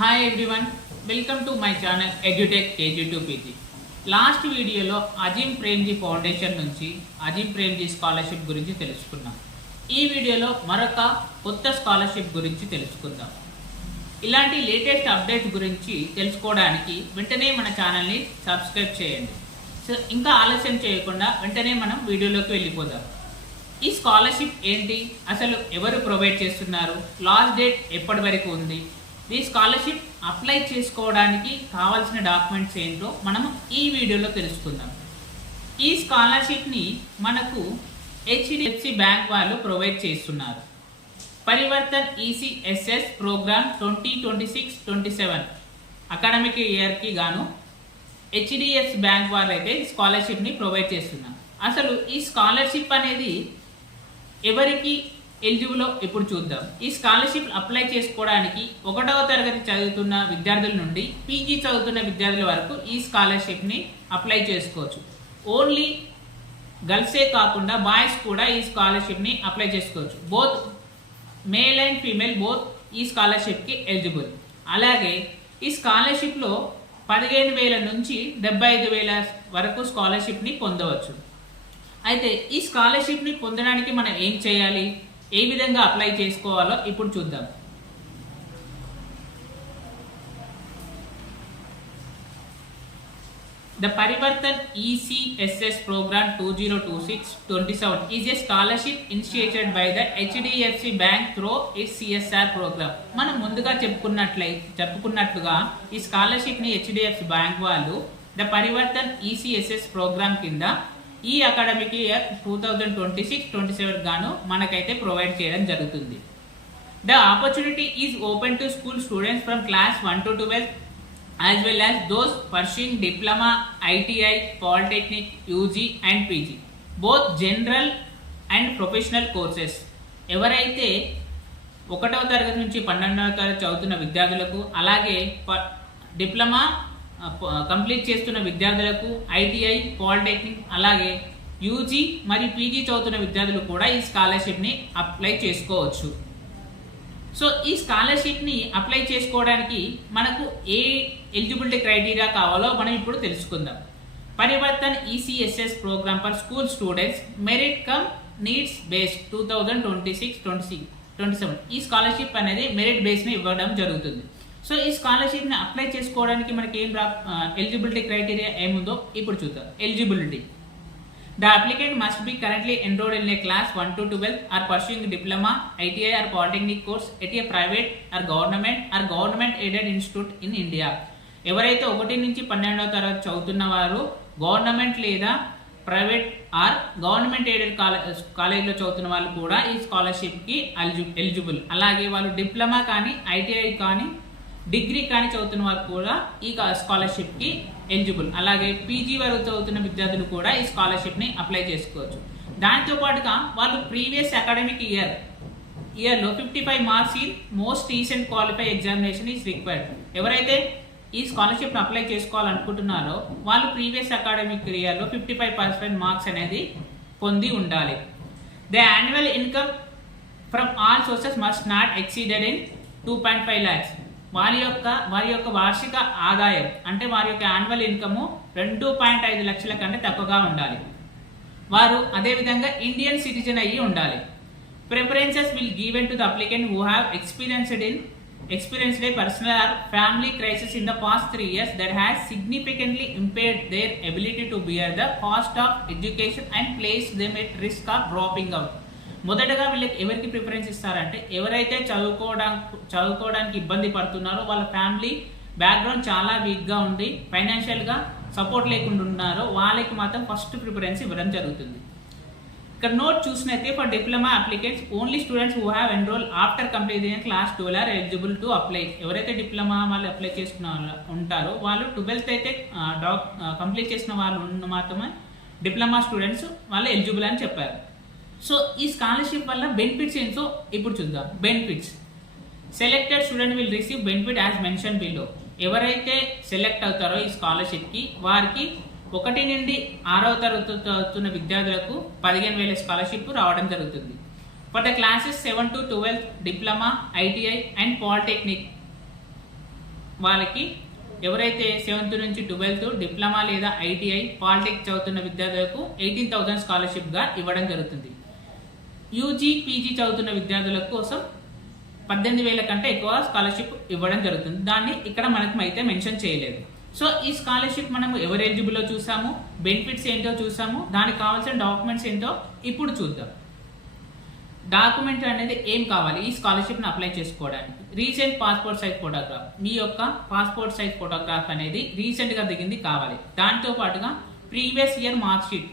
Hi everyone, welcome to my channel edutech KG2PG. Last వీడియోలో Azeem Premji foundation నుంచి Azeem Premji scholarship గురించి తెలుసుకున్నాం. ఈ వీడియోలో మరొక కొత్త స్కాలర్షిప్ గురించి తెలుసుకుందాం. ఇలాంటి లేటెస్ట్ అప్డేట్స్ గురించి తెలుసుకోవడానికి వెంటనే మన ఛానల్ని సబ్స్క్రైబ్ చేయండి. సో ఇంకా ఆలస్యం చేయకుండా వెంటనే మనం వీడియోలోకి వెళ్ళిపోదాం. ఈ స్కాలర్షిప్ ఏంటి, అసలు ఎవరు ప్రొవైడ్ చేస్తున్నారు, లాస్ట్ డేట్ ఎప్పటి వరకు ఉంది, ఈ స్కాలర్షిప్ అప్లై చేసుకోవడానికి కావాల్సిన డాక్యుమెంట్స్ ఏంటో మనం ఈ వీడియోలో తెలుసుకుందాం. ఈ స్కాలర్షిప్ని మనకు HDFC బ్యాంక్ వాళ్ళు ప్రొవైడ్ చేస్తున్నారు. పరివర్తన్ ECSS ప్రోగ్రామ్ 2026-27 అకాడమిక్ ఇయర్కి గాను HDFC బ్యాంక్ వాళ్ళు అయితే స్కాలర్షిప్ని ప్రొవైడ్ చేస్తున్నారు. అసలు ఈ స్కాలర్షిప్ అనేది ఎవరికి ఎలిజిబుల్ ఇప్పుడు చూద్దాం. ఈ స్కాలర్షిప్ అప్లై చేసుకోవడానికి 1వ తరగతి చదువుతున్న విద్యార్థుల నుండి PG చదువుతున్న విద్యార్థుల వరకు ఈ స్కాలర్షిప్ని అప్లై చేసుకోవచ్చు. ఓన్లీ గర్ల్సే కాకుండా బాయ్స్ కూడా ఈ స్కాలర్షిప్ని అప్లై చేసుకోవచ్చు. Both male and female both ఈ స్కాలర్షిప్కి ఎలిజిబుల్. అలాగే ఈ స్కాలర్షిప్లో 15,000 నుంచి 75,000 వరకు స్కాలర్షిప్ని పొందవచ్చు. అయితే ఈ స్కాలర్షిప్ని పొందడానికి మనం ఏం చేయాలి, ఏ విధంగా అప్లై చేసుకోవాలో ఇప్పుడు చూద్దాం. The Parivartan ECSS program 2026-27 is a scholarship initiated by the HDFC Bank through its CSR program. మనం ముందుగా చెప్పుకున్నట్లుగా ఈ స్కాలర్షిప్ ని HDFC బ్యాంక్ వాళ్ళు ద పరివర్తన్ ECSS ప్రోగ్రామ్ కింద ఈ అకాడమిక్ ఇయర్ 2026-27 గాను మనకైతే ప్రొవైడ్ చేయడం జరుగుతుంది. The opportunity is open to school students from class 1 to 12 as well as those pursuing diploma, ITI, polytechnic, UG and PG, both general and professional courses. ఎవరైతే 1వ తరగతి నుంచి 12వ తరగతి చదువుతున్న విద్యార్థులకు, అలాగే డిప్లొమా కంప్లీట్ చేస్తున్న విద్యార్థులకు, ITI, పాలిటెక్నిక్, అలాగే UG మరియు PG చదువుతున్న విద్యార్థులు కూడా ఈ స్కాలర్షిప్ని అప్లై చేసుకోవచ్చు. సో ఈ స్కాలర్షిప్ని అప్లై చేసుకోవడానికి మనకు ఏ ఎలిజిబిలిటీ క్రైటీరియా కావాలో మనం ఇప్పుడు తెలుసుకుందాం. Parivartan ECSS program for school students merit cum needs based 2026-27 ఈ స్కాలర్షిప్ అనేది మెరిట్ బేస్ని ఇవ్వడం జరుగుతుంది. సో ఈ స్కాలర్షిప్ని అప్లై చేసుకోవడానికి మనకి ఏం ఎలిజిబిలిటీ క్రైటీరియా ఏముందో ఇప్పుడు చూద్దాం. Eligibility: the applicant must be currently enrolled in a class 1 to 12 or pursuing diploma, ITI or polytechnic course at a private or government aided institute in India. ఎవరైతే 1 నుంచి 12వ తరగతి చదువుతున్న వారు గవర్నమెంట్ లేదా ప్రైవేట్ ఆర్ గవర్నమెంట్ ఎయిడెడ్ కాలేజ్లో చదువుతున్న వాళ్ళు కూడా ఈ స్కాలర్షిప్కి ఎలిజిబుల్. అలాగే వాళ్ళు డిప్లొమా కానీ, ITI కానీ, డిగ్రీ కానీ చదువుతున్న వారు కూడా ఈ స్కాలర్షిప్కి ఎలిజిబుల్. అలాగే PG వరకు చదువుతున్న విద్యార్థులు కూడా ఈ స్కాలర్షిప్ని అప్లై చేసుకోవచ్చు. దాంతో పాటుగా వాళ్ళు ప్రీవియస్ అకాడమిక్ ఇయర్లో 55 marks in most recent qualify examination is required. ఎవరైతే ఈ స్కాలర్షిప్ని అప్లై చేసుకోవాలనుకుంటున్నారో వాళ్ళు ప్రీవియస్ అకాడమిక్ ఇయర్లో 55% మార్క్స్ అనేది పొంది ఉండాలి. The annual income from all sources must not exceeded in 2.5 lakhs. వారి యొక్క వార్షిక ఆదాయం అంటే వారి యొక్క యాన్యువల్ ఇన్కమ్ 2.5 లక్షల కంటే తక్కువగా ఉండాలి. వారు అదేవిధంగా ఇండియన్ సిటిజన్ అయ్యి ఉండాలి. Preferences will given to the applicant who have experienced a personal or family crisis in the past 3 years that has significantly impaired their ability to bear the cost of education and placed them at risk of dropping out. మొదటగా వీళ్ళకి ఎవరికి preference ఇస్తారంటే ఎవరైతే చదువుకోవడానికి ఇబ్బంది పడుతున్నారో, వాళ్ళ family background చాలా వీక్గా ఉండి ఫైనాన్షియల్గా సపోర్ట్ లేకుండా ఉన్నారో వాళ్ళకి మాత్రం ఫస్ట్ ప్రిఫరెన్స్ ఇవ్వడం జరుగుతుంది. ఇక్కడ నోట్ చూసినైతే for diploma applicants only students who have enrol after completing class 12 are eligible to apply. ఎవరైతే డిప్లొమా వాళ్ళు అప్లై చేసుకున్న ఉంటారో వాళ్ళు 12th అయితే కంప్లీట్ చేసిన వాళ్ళు మాత్రమే డిప్లొమా స్టూడెంట్స్ వాళ్ళు ఎలిజిబుల్ అని చెప్పారు. సో ఈ స్కాలర్షిప్ వల్ల బెనిఫిట్స్ ఏంటో ఇప్పుడు చూద్దాం. Benefits: selected student will receive benefit as mention below. ఎవరైతే సెలెక్ట్ అవుతారో ఈ స్కాలర్షిప్కి వారికి 1 నుండి 6వ తరగతి చదువుతున్న విద్యార్థులకు 15,000 స్కాలర్షిప్ రావడం జరుగుతుంది. For the classes 7 to 12 diploma, ITI and polytechnic వాళ్ళకి ఎవరైతే 7th నుంచి 12th డిప్లొమా లేదా ఐటీఐ పాలిటెక్ చదువుతున్న విద్యార్థులకు 18,000 స్కాలర్షిప్గా ఇవ్వడం జరుగుతుంది. యూజీ పీజీ చదువుతున్న విద్యార్థుల కోసం 18,000 కంటే ఎక్కువ స్కాలర్షిప్ ఇవ్వడం జరుగుతుంది. దాన్ని ఇక్కడ మనకు అయితే మెన్షన్ చేయలేదు. సో ఈ స్కాలర్షిప్ మనము ఎవరు ఎలిజిబుల్లో చూసాము, బెనిఫిట్స్ ఏంటో చూసాము, దానికి కావాల్సిన డాక్యుమెంట్స్ ఏంటో ఇప్పుడు చూద్దాం. డాక్యుమెంట్ అనేది ఏం కావాలి ఈ స్కాలర్షిప్ని అప్లై చేసుకోవడానికి? రీసెంట్ పాస్పోర్ట్ సైజ్ ఫోటోగ్రాఫ్, మీ యొక్క పాస్పోర్ట్ సైజ్ ఫోటోగ్రాఫ్ అనేది రీసెంట్గా దిగింది కావాలి. దాంతో పాటుగా ప్రీవియస్ ఇయర్ మార్క్ షీట్,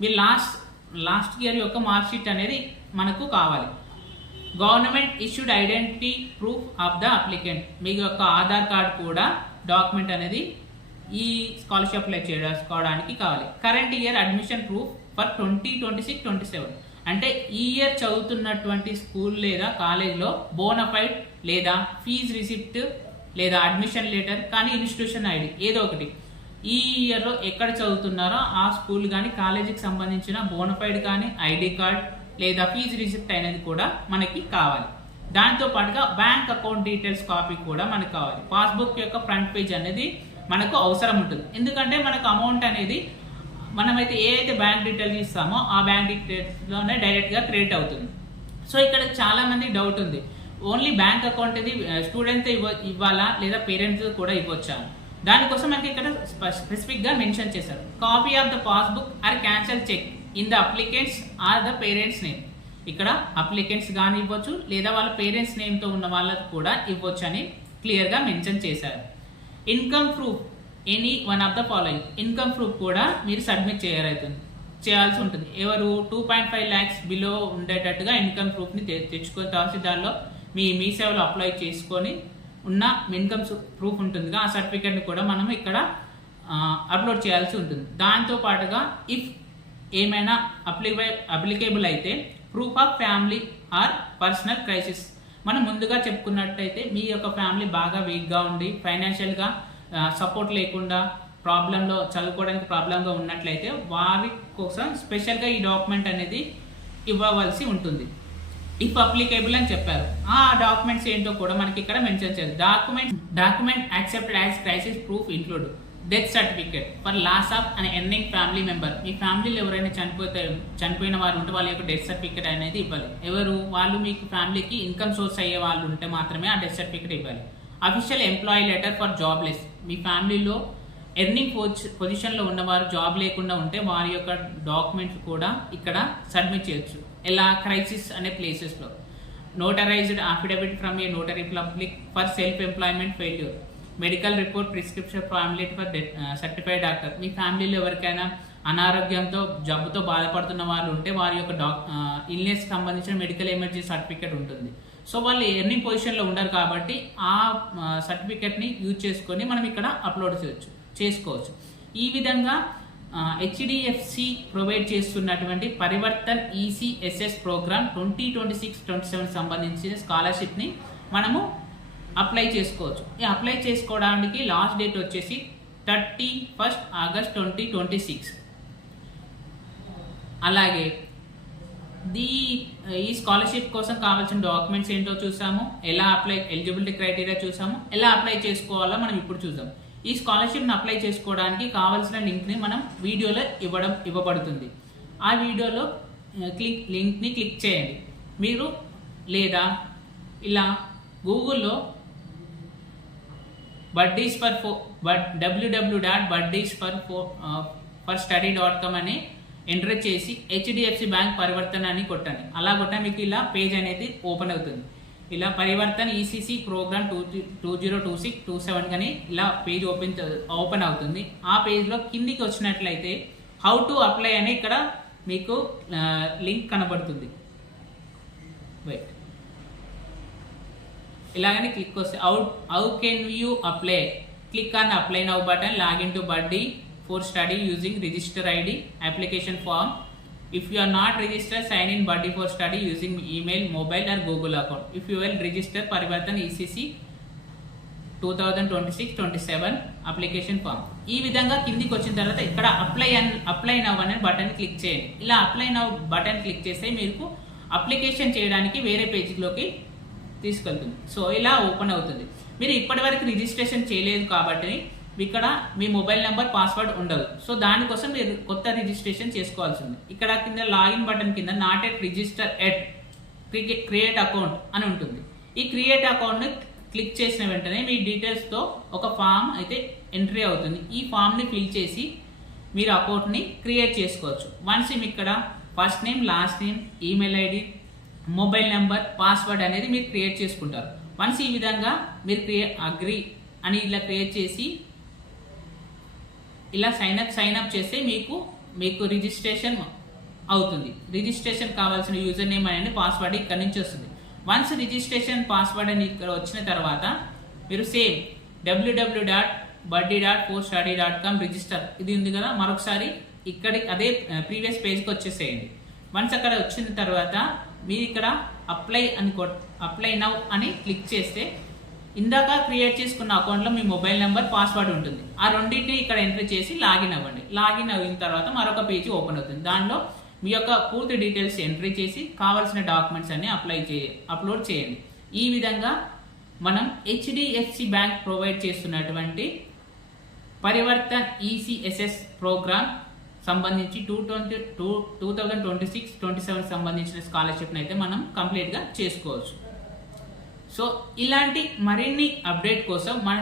మీ లాస్ట్ ఇయర్ యొక్క మార్క్ షీట్ అనేది మనకు కావాలి. Government issued identity proof of the applicant, మీ యొక్క ఆధార్ కార్డ్ కూడా డాక్యుమెంట్ అనేది ఈ స్కాలర్షిప్ అప్లై చేసుకోవడానికి కావాలి. Current year admission proof for 2026-27, అంటే ఈ ఇయర్ చదువుతున్నటువంటి స్కూల్ లేదా కాలేజ్లో బోనఫైడ్ లేదా ఫీజ్ రిసిప్ట్ లేదా అడ్మిషన్ లెటర్ కానీ ఇన్స్టిట్యూషన్ ఐడి ఏదో ఒకటి ఈ ఇయర్లో ఎక్కడ చదువుతున్నారో ఆ స్కూల్ కానీ కాలేజీకి సంబంధించిన బోనఫైడ్ కానీ ఐడి కార్డ్ లేదా ఫీజు రిసిప్ట్ అనేది కూడా మనకి కావాలి. దాంతో పాటుగా బ్యాంక్ అకౌంట్ డీటెయిల్స్ కాపీ కూడా మనకు కావాలి. పాస్బుక్ యొక్క ఫ్రంట్ పేజ్ అనేది మనకు అవసరం ఉంటుంది. ఎందుకంటే మనకు అమౌంట్ అనేది మనమైతే ఏదైతే బ్యాంక్ డీటెయిల్స్ ఇస్తామో ఆ బ్యాంక్ డీటెయిల్స్లోనే డైరెక్ట్గా క్రెడిట్ అవుతుంది. సో ఇక్కడ చాలా మంది డౌట్ ఉంది, ఓన్లీ బ్యాంక్ అకౌంట్ ఇది స్టూడెంట్ ఇవ్వాలా లేదా పేరెంట్స్ కూడా ఇవ్వచ్చా? దానికోసం మనకి ఇక్కడ స్పెసిఫిక్గా మెన్షన్ చేశారు. Copy of the passbook or cancel cheque in the applicant's or the parents' name. ఇక్కడ అప్లికెంట్స్ కానీ ఇవ్వచ్చు లేదా వాళ్ళ పేరెంట్స్ నేమ్తో ఉన్న వాళ్ళకు కూడా ఇవ్వచ్చు అని క్లియర్గా మెన్షన్ చేశారు. Income proof any one of the following, income proof కూడా మీరు సబ్మిట్ చేయాల్సి ఉంటుంది. ఎవరు 2.5 lakhs బిలో ఉండేటట్టుగా ఇన్కమ్ ప్రూఫ్ని తెచ్చుకొని తహసీల్దార్లో మీ సేవలో అప్లై చేసుకొని ఉన్న ఇన్కమ్ ప్రూఫ్ ఉంటుందిగా ఆ సర్టిఫికేట్ని కూడా మనం ఇక్కడ అప్లోడ్ చేయాల్సి ఉంటుంది. దాంతో పాటుగా ఇఫ్ ఏమైనా అప్లికేబుల్ అయితే proof of family or personal crisis, మనం ముందుగా చెప్పుకున్నట్టయితే మీ యొక్క ఫ్యామిలీ బాగా వీక్గా ఉండి ఫైనాన్షియల్గా సపోర్ట్ లేకుండా ప్రాబ్లంలో చదువుకోవడానికి ప్రాబ్లంగా ఉన్నట్లయితే వారి కోసం స్పెషల్గా ఈ డాక్యుమెంట్ అనేది ఇవ్వవలసి ఉంటుంది. ఇఫ్ అప్లికేబుల్ అని చెప్పారు. ఆ డాక్యుమెంట్స్ ఏంటో కూడా మనకి ఇక్కడ మెన్షన్ చేయాలి. Document accepted as crisis proof include death certificate for loss of an earning family member, మీ ఫ్యామిలీలో ఎవరైనా చనిపోయిన వారు ఉంటే వాళ్ళ యొక్క డెత్ సర్టిఫికేట్ అనేది ఇవ్వాలి. వాళ్ళు మీకు ఫ్యామిలీకి ఇన్కమ్ సోర్స్ అయ్యే వాళ్ళు ఉంటే మాత్రమే ఆ డెత్ సర్టిఫికేట్ ఇవ్వాలి. Official employee letter for jobless, మీ ఫ్యామిలీలో ఎర్నింగ్ పొజిషన్లో ఉన్నవారు జాబ్ లేకుండా ఉంటే వారి యొక్క డాక్యుమెంట్స్ కూడా ఇక్కడ సబ్మిట్ చేయొచ్చు. ఎలా క్రైసిస్ అనే ప్లేసెస్లో. Notarised affidavit from a notary public for self employment failure, medical report prescription family for certified doctor, మీ ఫ్యామిలీలో ఎవరికైనా అనారోగ్యంతో జబ్బుతో బాధపడుతున్న వాళ్ళు ఉంటే వారి యొక్క ఇల్నెస్ సంబంధించిన మెడికల్ ఎమర్జెన్సీ సర్టిఫికేట్ ఉంటుంది. సో వాళ్ళు ఎర్నింగ్ పొజిషన్లో ఉండరు కాబట్టి ఆ సర్టిఫికేట్ని యూజ్ చేసుకొని మనం ఇక్కడ అప్లోడ్ చేసుకోవచ్చు. ఈ విధంగా హెచ్డిఎఫ్సి ప్రొవైడ్ చేస్తున్నటువంటి పరివర్తన్ ఈసీఎస్ఎస్ ప్రోగ్రామ్ 2026-27 సంబంధించిన స్కాలర్షిప్ని మనము అప్లై చేసుకోవచ్చు. ఈ అప్లై చేసుకోవడానికి లాస్ట్ డేట్ వచ్చేసి 31 ఆగస్ట్ 2026. అలాగే ఈ స్కాలర్షిప్ కోసం కావాల్సిన డాక్యుమెంట్స్ ఏంటో చూసాము, ఎలా ఎలిజిబిలిటీ క్రైటీరియా చూసాము, ఎలా అప్లై చేసుకోవాలో మనం ఇప్పుడు చూద్దాం. ఈ స్కాలర్షిప్ని అప్లై చేసుకోవడానికి కావాల్సిన లింక్ని మనం వీడియోలో ఇవ్వబడుతుంది. ఆ వీడియోలో లింక్ని క్లిక్ చేయండి మీరు, లేదా ఇలా గూగుల్లో www.buddiesforstudy.com అని ఎంటర్ చేసి హెచ్డిఎఫ్సి బ్యాంక్ పరివర్తన అని కొట్టండి. అలా కొట్ట మీకు ఇలా పేజ్ అనేది ఓపెన్ అవుతుంది. ఇలా పరివర్తన ఈసీసీ ప్రోగ్రామ్ 2026-27 కానీ ఇలా పేజ్ ఓపెన్ అవుతుంది. ఆ పేజ్లో కిందికి వచ్చినట్లయితే హౌ టు అప్లై అని ఇక్కడ మీకు లింక్ కనబడుతుంది. వెయిట్, ఇలాగని క్లిక్ వస్తే how can you apply, click on apply now button, login to buddy for study using register ID application form. If you are not registered, sign in Buddy for Study using email, mobile or Google account. If you will register Parivartan ECC 2026-27 application form. ఈ విధంగా కిందికి వచ్చిన తర్వాత ఇక్కడ apply now అనే button click చేయండి. ఇలా apply now button click చేస్తే మీకు అప్లికేషన్ చేయడానికి వేరే పేజీలోకి తీసుకెళ్తుంది. సో ఇలా ఓపెన్ అవుతుంది. మీరు ఇప్పటివరకు రిజిస్ట్రేషన్ చేయలేదు కాబట్టి ఇక్కడ మీ మొబైల్ నెంబర్ పాస్వర్డ్ ఉండదు. సో దానికోసం మీరు కొత్త రిజిస్ట్రేషన్ చేసుకోవాల్సి ఉంది. ఇక్కడ కింద లాగిన్ బటన్ కింద not at register at create account అని ఉంటుంది. ఈ క్రియేట్ అకౌంట్ని క్లిక్ చేసిన వెంటనే మీ డీటెయిల్స్తో ఒక ఫామ్ అయితే ఎంట్రీ అవుతుంది. ఈ ఫామ్ని ఫిల్ చేసి మీరు అకౌంట్ని క్రియేట్ చేసుకోవచ్చు. వన్స్ ఇక్కడ first name, last name, email ID, mobile number, password అనేది మీరు క్రియేట్ చేసుకుంటారు. వన్స్ ఈ విధంగా మీరు అగ్రి అని ఇలా క్రియేట్ చేసి ఇలా సైన్ అప్ చేస్తే మీకు రిజిస్ట్రేషన్ అవుతుంది. రిజిస్ట్రేషన్ కావాల్సిన యూజర్ నేమ్ అనేది పాస్వర్డ్ ఇక్కడ నుంచి వస్తుంది. వన్స్ రిజిస్ట్రేషన్ పాస్వర్డ్ అని ఇక్కడ వచ్చిన తర్వాత మీరు సేమ్ www.buddy.poststudy.com రిజిస్టర్ ఇది ఉంది కదా, మరొకసారి ఇక్కడ అదే ప్రీవియస్ పేజ్కి వచ్చేసేయండి. వన్స్ అక్కడ వచ్చిన తర్వాత మీరు ఇక్కడ అప్లై నౌ అని క్లిక్ చేస్తే ఇందాక క్రియేట్ చేసుకున్న అకౌంట్లో మీ మొబైల్ నెంబర్, పాస్వర్డ్ ఉంటుంది. ఆ రెండింటిని ఇక్కడ ఎంట్రీ చేసి లాగిన్ అవ్వండి. లాగిన్ అయిన తర్వాత మరొక పేజీ ఓపెన్ అవుతుంది. దానిలో మీ యొక్క పూర్తి డీటెయిల్స్ ఎంట్రీ చేసి కావాల్సిన డాక్యుమెంట్స్ అన్ని అప్లోడ్ చేయండి. ఈ విధంగా మనం హెచ్డిఎఫ్సి బ్యాంక్ ప్రొవైడ్ చేస్తున్నటువంటి పరివర్తన్ ఈసీఎస్ఎస్ ప్రోగ్రామ్ సంబంధించి 2026-27 సంబంధించిన స్కాలర్షిప్ని అయితే మనం కంప్లీట్గా చేసుకోవచ్చు. సో ఇలాంటి మరిన్ని అప్డేట్ కోసం మన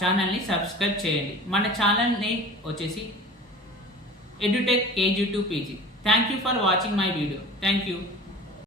ఛానల్ని సబ్స్క్రైబ్ చేయండి. మన ఛానల్ నేమ్ వచ్చేసి EduTech KG2PG. Thank you for watching my video. Thank you.